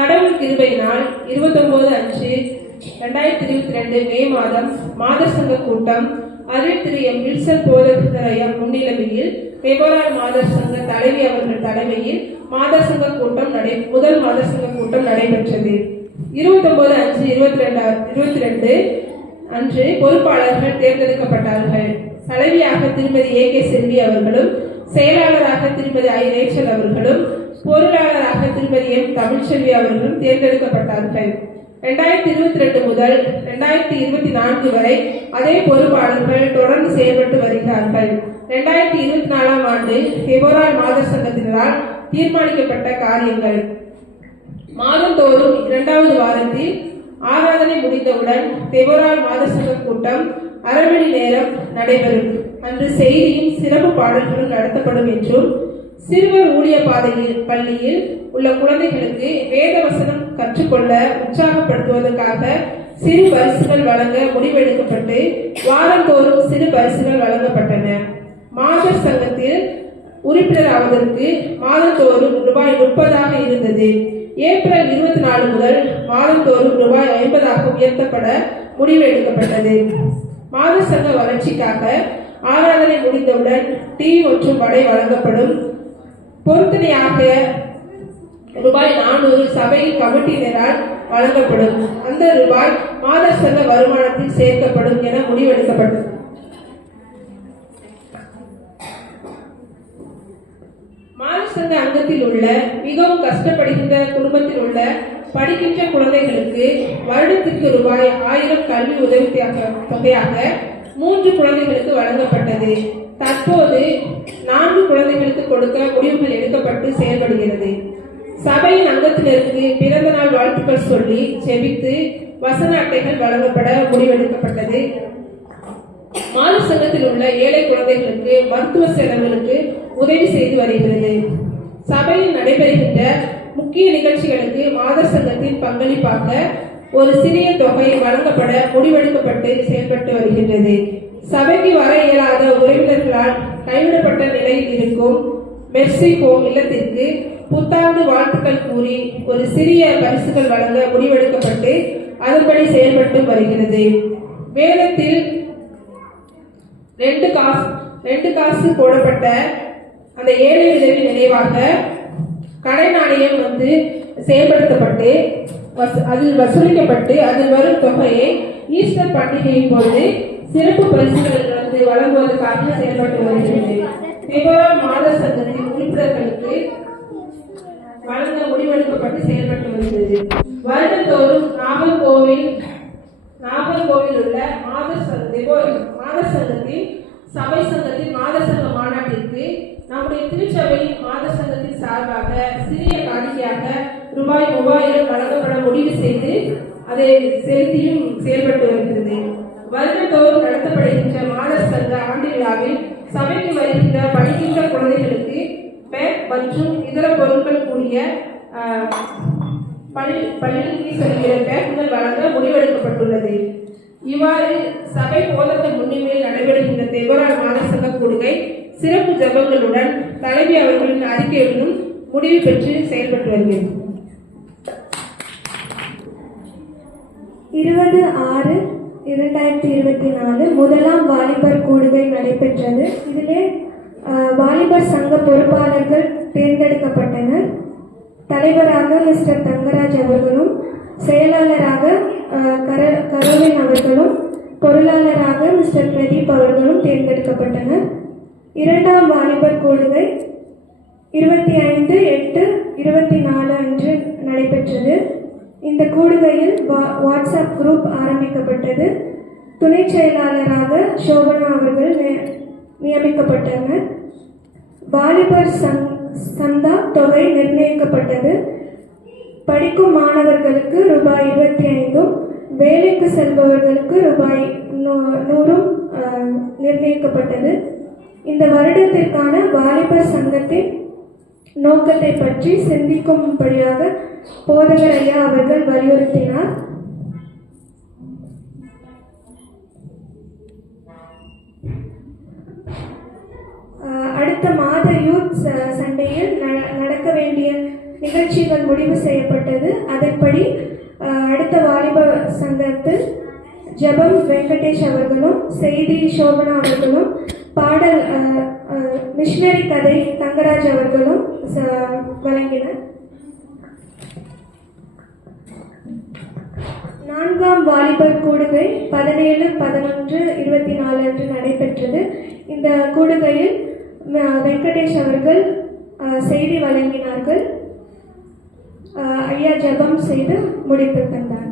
கடவுள் கிருபையினால் 29/5/2022 மே மாதம் மாதர் சங்க கூட்டம் அருள் திரு எம் வில்சன் போதகரையா முன்னிலைமையில் தேவரால் மாதர் சங்க தலைவி அவர்கள் தலைமையில் மாதர் சங்க கூட்டம் முதல் மாதர் சங்க கூட்டம் நடைபெற்றது. 29/5/2022 அன்று பொறுப்பாளர்கள் தேர்ந்தெடுக்கப்பட்டார்கள். தலைவியாக திருமதி ஏ கே செல்வி அவர்களும், செயலாளராக திருமதி ஐ ரேச்சல் அவர்களும், பொருளாளராக திருமதி எம் தமிழ்ச்செல்வி அவர்களும் தேர்ந்தெடுக்கப்பட்டார்கள். 2022 முதல் 2024 வரை அதே பொறுப்பாளர்கள் தொடர்ந்து செயல்பட்டு வருகிறார்கள். 2024ஆம் ஆண்டு தேவரால் மாதர் சங்கத்தினரால் தீர்மானிக்கப்பட்ட காரியங்கள்: மாதந்தோறும் 2வது வாரத்தில் ஆராதனை முடிந்தவுடன் தேவரால் மாதர் சங்க கூட்டம் அரை மணி நேரம் நடைபெறும். அன்று செய்தியும் சிறப்பு பாடல்களும் நடத்தப்படும் என்றும், சிறுவர் ஊழிய பள்ளியில் உள்ள குழந்தைகளுக்கு வேத வசனம் கற்றுக்கொள்ள உற்சாகப்படுத்துவதற்காக சிறு பரிசுகள் வழங்க முடிவெடுக்கப்பட்டு வாரந்தோறும் சிறு பரிசுகள் வழங்கப்பட்டன. மாதர் சங்கத்தில் உறுப்பினர் ஆவதற்கு மாதந்தோறும் ரூபாய் 30 இருந்தது. ஏப்ரல் 24 முதல் மாதந்தோறும் ரூபாய் 50 உயர்த்தப்பட முடிவு எடுக்கப்பட்டது. மாதர் சங்க வளர்ச்சிக்காக ஆராதனை முடிந்தவுடன் டீ மற்றும் வடை வழங்கப்படும். பொருத்தனையாக ரூபாய் 400 சபையின் கமிட்டியினரால் வழங்கப்படும். அந்த ரூபாய் மாதர் சங்க வருமானத்தில் சேர்க்கப்படும் என முடிவெடுக்கப்பட்டது. மாதர் சங்க அங்கத்தில் உள்ள மிகவும் கஷ்டப்படுகின்ற குடும்பத்தில் உள்ள படிக்கின்ற குழந்தைகளுக்கு வருடத்திற்கு ரூபாய் 1000 கல்வி உதவி தொகையாக 3 குழந்தைகளுக்கு வழங்கப்பட்டது. தற்போது 4 குழந்தைகளுக்கு கொடுக்க முடிவுகள் எடுக்கப்பட்டு செயல்படுகிறது. சபையின் அங்கத்தினருக்கு பிறந்த நாள் வாழ்த்துக்கள் சொல்லி செபித்து வசன அட்டைகள் வழங்கப்பட முடிவெடுக்கப்பட்டது. மாதர் சங்கத்தில் உள்ள ஏழை குழந்தைகளுக்கு மருத்துவ செலவுகளுக்கு உதவி செய்து வருகிறது. சபையில் நடைபெறுகின்ற முக்கிய நிகழ்ச்சிகளுக்கு மாதர் சங்கத்தின் பங்களிப்பாக ஒரு சிறிய தொகை வழங்கப்பட முடிவெடுக்கப்பட்டு செயல்பட்டு வருகின்றது. சபைக்கு வர இயலாத உறவினர்களால் கைவிடப்பட்ட நிலையில் இருக்கும் மெர்சி ஹோம் இல்லத்திற்கு புத்தாண்டு வாழ்த்துக்கள் கூறி ஒரு சிறிய பரிசுகள் வழங்க முடிவெடுக்கப்பட்டு அதன்படி செயல்பட்டு வருகிறது. வேதத்தில் 2 காசு போடப்பட்ட அந்த ஏழை விதவி நினைவாக கடை நாணயம் செயல்படுத்தப்பட்டு அதில் வசூலிக்கப்பட்டு அதில் வரும் தொகையை ஈஸ்டர் பண்டிகையின் போது சிறப்பு பரிசுகள் வழங்குவதற்காக செயல்பட்டு வருகிறது. தேவரால் மாதர் சங்கத்தின் உறுப்பினர்களுக்கு வழங்க முடிவெடுக்கப்பட்டு செயல்பட்டு வருகிறது. வருடந்தோறும் நாகர்கோவில் உள்ள மாதர் சங்கத்தின் சபை சங்கத்தின் மாதர் சங்க மாநாட்டிற்கு நம்முடைய திருச்சபை மாதர் சங்கத்தின் சார்பாக சிறிய காணிக்கையாக ரூபாய் 3000 வழங்கப்பட முடிவு செய்து அதை செலுத்தியும் செயல்பட்டு வருகிறது. வருடந்தோறும் நடத்தப்படுகின்ற மாதர் சங்க ஆண்டு விழாவில் சபைக்கு வருகின்ற படிக்கின்ற குழந்தைகளுக்கு பேக் மற்றும் இதர பொருட்கள் கூடிய பள்ளிக்கு செல்கிற பேக்குகள் வழங்க முடிவெடுக்கப்பட்டுள்ளது. இவ்வாறு சபை போதகர் முன்னிலையில் நடைபெறுகின்ற தேவரால் மாதர் சங்க கூடுகை சிறப்பு ஜபங்களுடன் தலைவி அவர்களின் அறிக்கையுடனும் முடிவு பெற்று செயல்பட்டு வருகிறது. 20/6/2024 முதலாம் வாலிபர் கூடுகை நடைபெற்றது. இதிலே வாலிபர் சங்க பொறுப்பாளர்கள் தேர்ந்தெடுக்கப்பட்டனர். தலைவராக மிஸ்டர் தங்கராஜ் அவர்களும், செயலாளராக கரோலின் அவர்களும், பொருளாளராக மிஸ்டர் பிரதீப் அவர்களும் தேர்ந்தெடுக்கப்பட்டனர். 2ஆம் வாலிபர் கூடுகை 25/8/24 அன்று நடைபெற்றது. இந்த கூடுகையில் வாட்ஸ்அப் குரூப் ஆரம்பிக்கப்பட்டது. துணை செயலாளராக சோபனா அவர்கள் நியமிக்கப்பட்டனர். வாலிபர் சந்தா தொகை நிர்ணயிக்கப்பட்டது. படிக்கும் மாணவர்களுக்கு ரூபாய் 25ம் வேலைக்கு செல்பவர்களுக்கு ரூபாய் 100ம் நிர்ணயிக்கப்பட்டது. இந்த வருடத்திற்கான வாலிபர் சங்கத்தின் நோக்கத்தை பற்றி சிந்திக்கும்படியாக போதகர் ஐயா அவர்கள் வலியுறுத்தினார். அடுத்த மாத யூத் சண்டையில் நடக்க வேண்டிய நிகழ்ச்சிகள் முடிவு செய்யப்பட்டது. அதன்படி அடுத்த வாலிப சங்கத்தில் ஜெபம் வெங்கடேஷ் அவர்களும் செய்தி சோபனா அவர்களும் பாடல் மிஷனரி கதை தங்கராஜ் அவர்களும் வழங்கினர். 4ஆம் வாலிபர் கூடுகை 17-11-24 அன்று நடைபெற்றது. இந்த கூடுகையில் வெங்கடேஷ் அவர்கள் செய்தி வழங்கினார்கள். ஐயா ஜெபம் செய்து முடித்து தந்தார்.